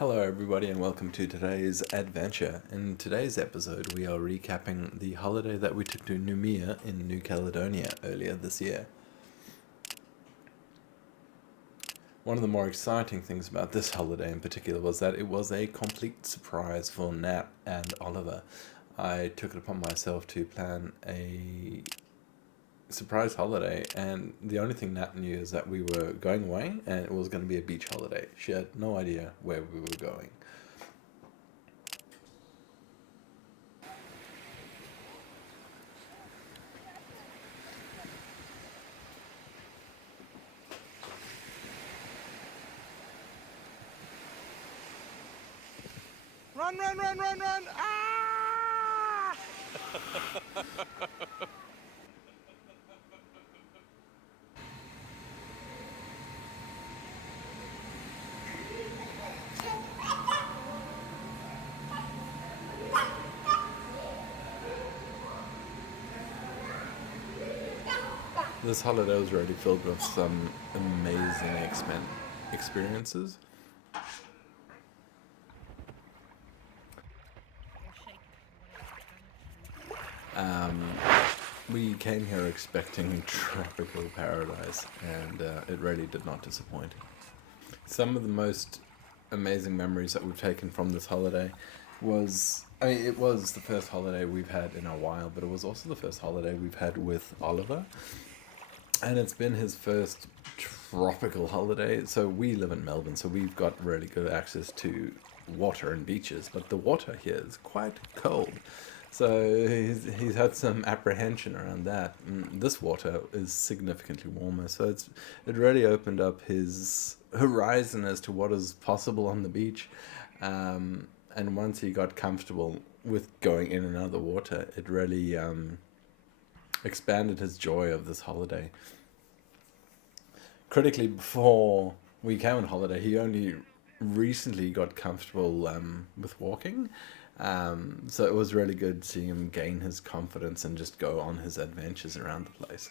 Hello everybody and welcome to today's adventure. In today's episode we are recapping the holiday that we took to Noumea in New Caledonia earlier this year. One of the more exciting things about this holiday in particular was that it was a complete surprise for Nat and Oliver. I took it upon myself to plan a surprise holiday, and the only thing Nat knew is that we were going away and it was going to be a beach holiday. She had no idea where we were going. Run, run, run, run, run! Ah! This holiday was really filled with some amazing experiences. We came here expecting tropical paradise, and it really did not disappoint. Some of the most amazing memories that we've taken from this holiday was, it was the first holiday we've had in a while, but it was also the first holiday we've had with Oliver. And it's been his first tropical holiday. So we live in Melbourne, so we've got really good access to water and beaches, but the water here is quite cold. So he's had some apprehension around that. And this water is significantly warmer, so it really opened up his horizon as to what is possible on the beach. And once he got comfortable with going in and out of the water, it really expanded his joy of this holiday. Critically, before we came on holiday, he only recently got comfortable with walking. So it was really good seeing him gain his confidence and just go on his adventures around the place.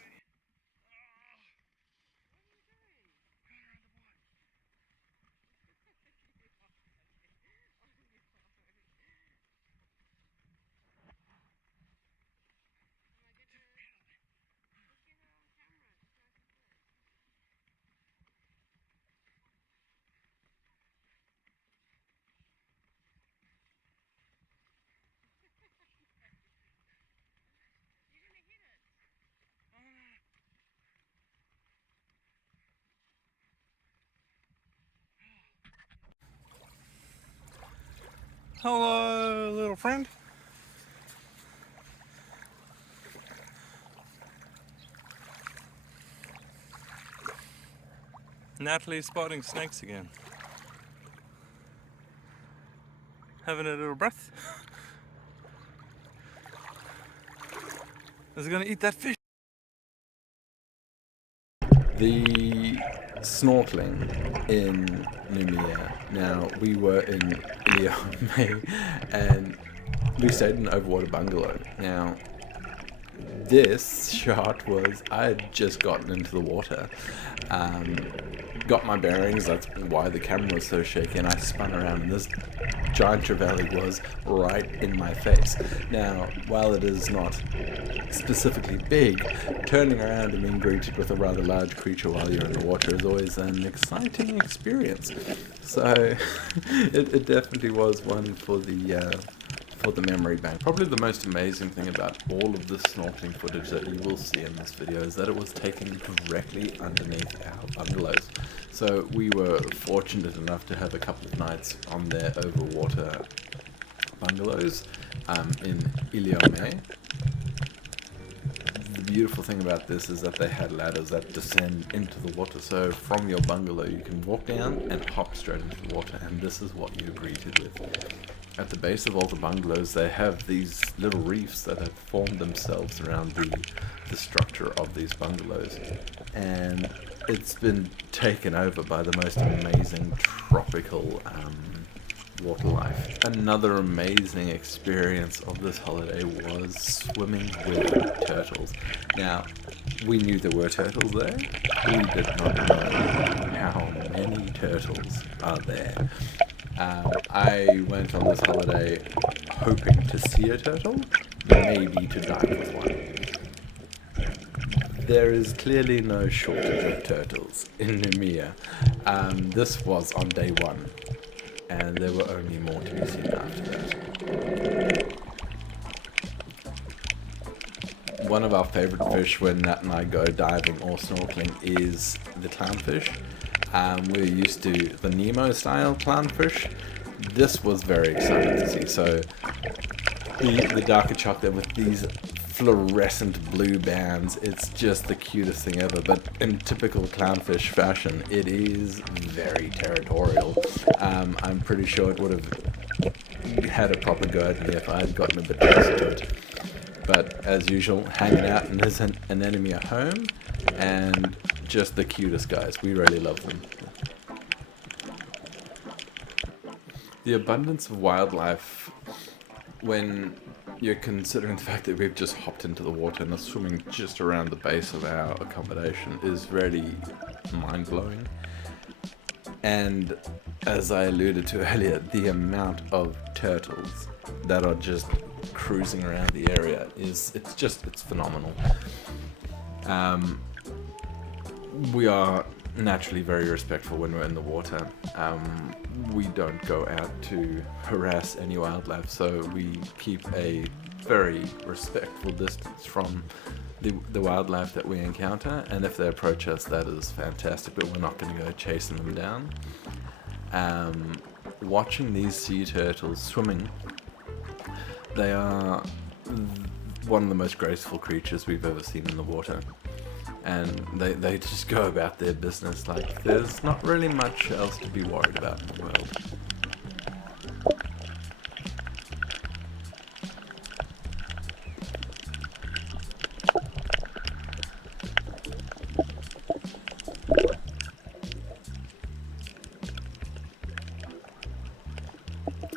Hello, little friend. Natalie's spotting snakes again. Having a little breath. Is it gonna eat that fish? The snorkeling in Noumea. Now, we were in Ilot Maitre and we stayed in an overwater bungalow. Now, this shot was, I had just gotten into the water, got my bearings, that's why the camera was so shaky, and I spun around and this giant trevally was right in my face. Now, while it is not specifically big, turning around and being greeted with a rather large creature while you're in the water is always an exciting experience. So it definitely was one for the memory bank. Probably the most amazing thing about all of the snorkeling footage that you will see in this video is that it was taken directly underneath our bungalows. So we were fortunate enough to have a couple of nights on their overwater bungalows in Ilot Maitre. The beautiful thing about this is that they had ladders that descend into the water, so from your bungalow you can walk down and hop straight into the water, and this is what you're greeted with. At the base of all the bungalows they have these little reefs that have formed themselves around the structure of these bungalows, and it's been taken over by the most amazing tropical water life. Another amazing experience of this holiday was swimming with turtles. Now, we knew there were turtles there. We did not know how many turtles are there. I went on this holiday hoping to see a turtle, maybe to dive with one. There is clearly no shortage of turtles in Noumea. This was on day one, and there were only more to be seen after that. One of our favourite fish when Nat and I go diving or snorkeling is the clownfish. We're used to the Nemo style clownfish. This was very exciting to see. So the darker chocolate with these fluorescent blue bands, it's just the cutest thing ever. But in typical clownfish fashion, it is very territorial. I'm pretty sure it would have had a proper go at me if I had gotten a bit closer to it. But as usual, hanging out in his anemone at home, and just the cutest guys. We really love them. The abundance of wildlife, when you're considering the fact that we've just hopped into the water and are swimming just around the base of our accommodation, is really mind-blowing. And as I alluded to earlier, the amount of turtles that are just cruising around the area it's phenomenal. We are naturally very respectful when we're in the water. We don't go out to harass any wildlife, so we keep a very respectful distance from the wildlife that we encounter, and if they approach us, that is fantastic, but we're not going to go chasing them down. Watching these sea turtles swimming, they are one of the most graceful creatures we've ever seen in the water. And they just go about their business like there's not really much else to be worried about in the world.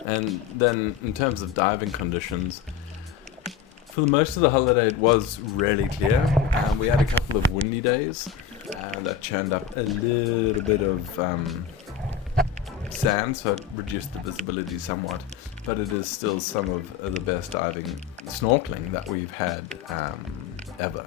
And then in terms of diving conditions, for the most of the holiday it was really clear. We had a couple of windy days that churned up a little bit of sand, so it reduced the visibility somewhat, but it is still some of the best diving snorkeling that we've had ever.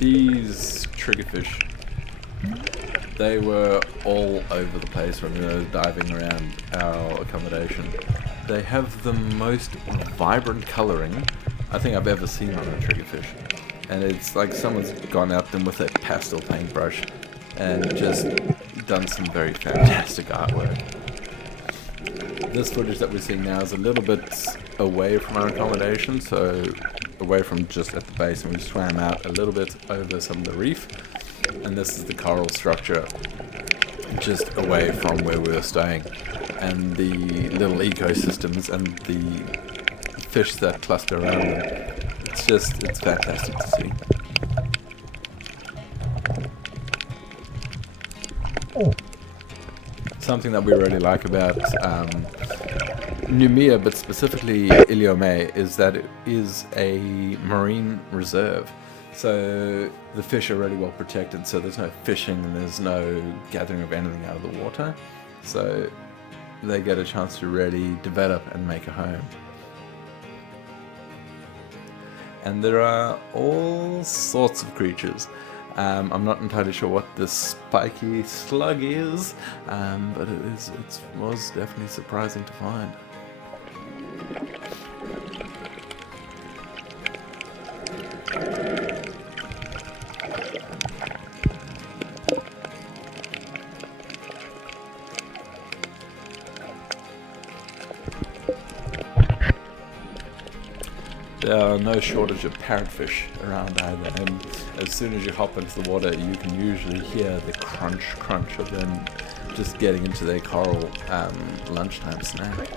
These triggerfish, they were all over the place when we were diving around our accommodation. They have the most vibrant colouring I think I've ever seen on a triggerfish. And it's like someone's gone out them with a pastel paintbrush and just done some very fantastic artwork. This footage that we're seeing now is a little bit away from our accommodation, so away from just at the base, and we swam out a little bit over some of the reef, and this is the coral structure just away from where we were staying, and the little ecosystems and the fish that cluster around them. It's fantastic to see. Something that we really like about Noumea, but specifically Ilot Maitre, is that it is a marine reserve. So the fish are really well protected, so there's no fishing and there's no gathering of anything out of the water. So they get a chance to really develop and make a home. And there are all sorts of creatures. I'm not entirely sure what this spiky slug is, but it was definitely surprising to find. There are no shortage of parrotfish around either, and as soon as you hop into the water, you can usually hear the crunch of them just getting into their coral lunchtime snack.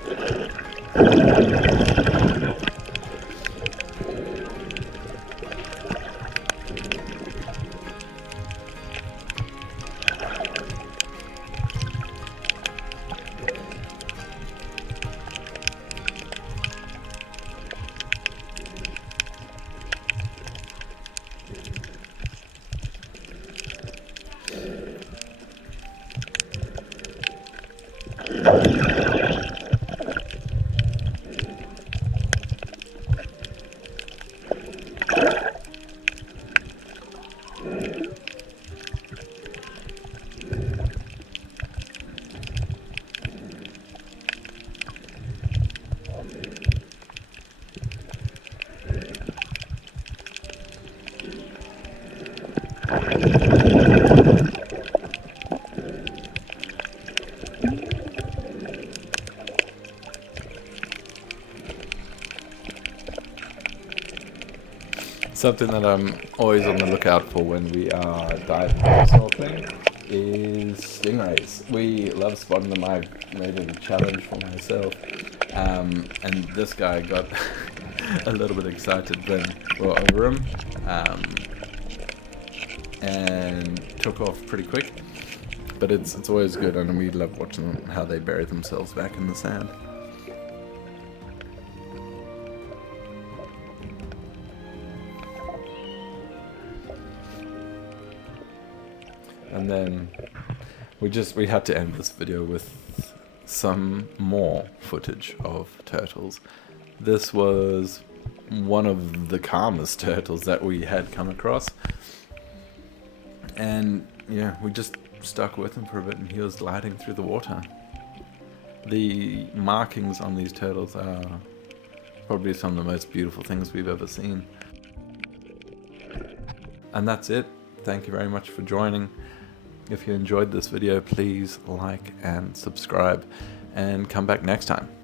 Something that I'm always on the lookout for when we are diving or snorkeling is stingrays. We love spotting them. I made it a challenge for myself, and this guy got a little bit excited when we were over him, and took off pretty quick. But it's always good, and we love watching them, how they bury themselves back in the sand. And then we had to end this video with some more footage of turtles. This was one of the calmest turtles that we had come across. And yeah, we just stuck with him for a bit and he was gliding through the water. The markings on these turtles are probably some of the most beautiful things we've ever seen. And that's it. Thank you very much for joining. If you enjoyed this video, please like and subscribe and come back next time.